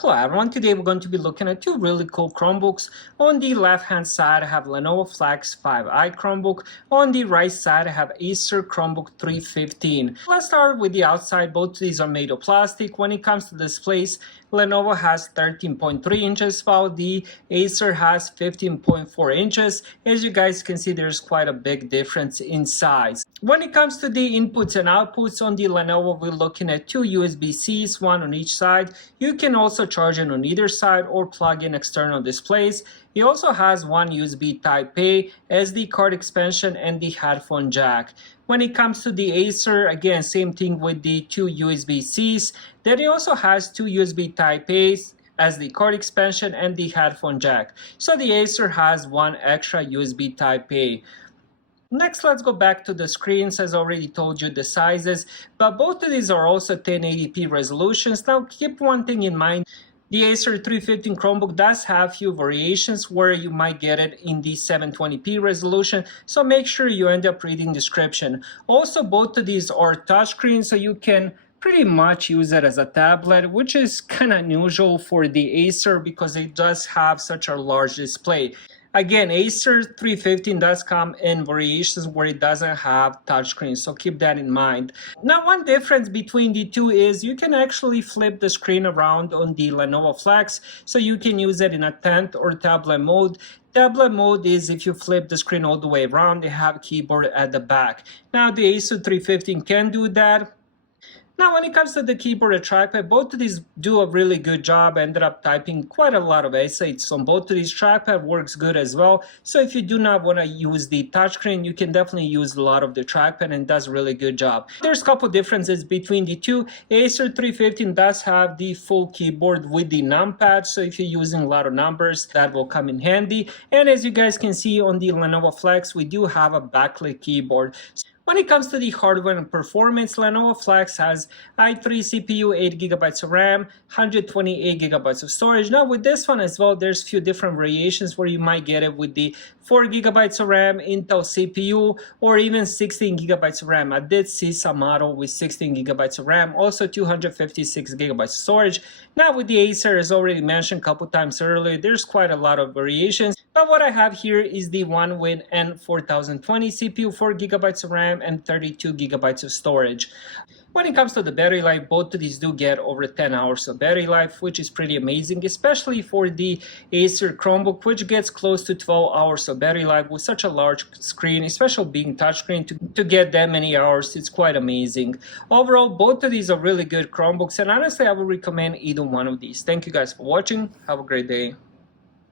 Hello everyone, today we're going to be looking at two really cool Chromebooks. On the left hand side I have Lenovo Flex 5i Chromebook. On the right side I have Acer Chromebook 315. Let's start with the outside. Both of these are made of plastic. When it comes to displays, Lenovo has 13.3 inches while the Acer has 15.4 inches. As you guys can see, there's quite a big difference in size. When it comes to the inputs and outputs on the Lenovo, we're looking at two USB-Cs, one on each side. You can also charge it on either side or plug in external displays. It also has one USB Type-A, SD card expansion, and the headphone jack. When it comes to the Acer, again, same thing with the two USB-Cs. Then it also has two USB Type-A's, SD card expansion, and the headphone jack. So the Acer has one extra USB Type-A. Next, let's go back to the screens. As I already told you the sizes, but both of these are also 1080p resolutions. Now keep one thing in mind. The Acer 315 Chromebook does have few variations where you might get it in the 720p resolution, so make sure you end up reading the description. Also, both of these are touchscreens, so you can pretty much use it as a tablet, which is kind of unusual for the Acer because it does have such a large display. Again, Acer 315 does come in variations where it doesn't have touchscreen, so keep that in mind. Now, one difference between the two is you can actually flip the screen around on the Lenovo Flex, so you can use it in a tent or tablet mode. Tablet mode is if you flip the screen all the way around, they have a keyboard at the back. Now, the Acer 315 can do that. Now, when it comes to the keyboard and trackpad, both of these do a really good job. I ended up typing quite a lot of essays on both of these. Trackpad works good as well. So if you do not want to use the touchscreen, you can definitely use a lot of the trackpad and does a really good job. There's a couple differences between the two. Acer 315 does have the full keyboard with the numpad. So if you're using a lot of numbers, that will come in handy. And as you guys can see on the Lenovo Flex, we do have a backlit keyboard. When it comes to the hardware and performance, Lenovo Flex has i3 CPU, 8GB of RAM, 128GB of storage. Now with this one as well, there's a few different variations where you might get it with the 4GB of RAM, Intel CPU, or even 16GB of RAM. I did see some model with 16GB of RAM, also 256GB of storage. Now with the Acer, as already mentioned a couple times earlier, there's quite a lot of variations. But what I have here is the one with N4020 CPU, 4GB of RAM, and 32GB of storage. When it comes to the battery life, both of these do get over 10 hours of battery life, which is pretty amazing, especially for the Acer Chromebook, which gets close to 12 hours of battery life with such a large screen, especially being touchscreen. To get that many hours, it's quite amazing. Overall, both of these are really good Chromebooks, and honestly, I would recommend either one of these. Thank you guys for watching. Have a great day.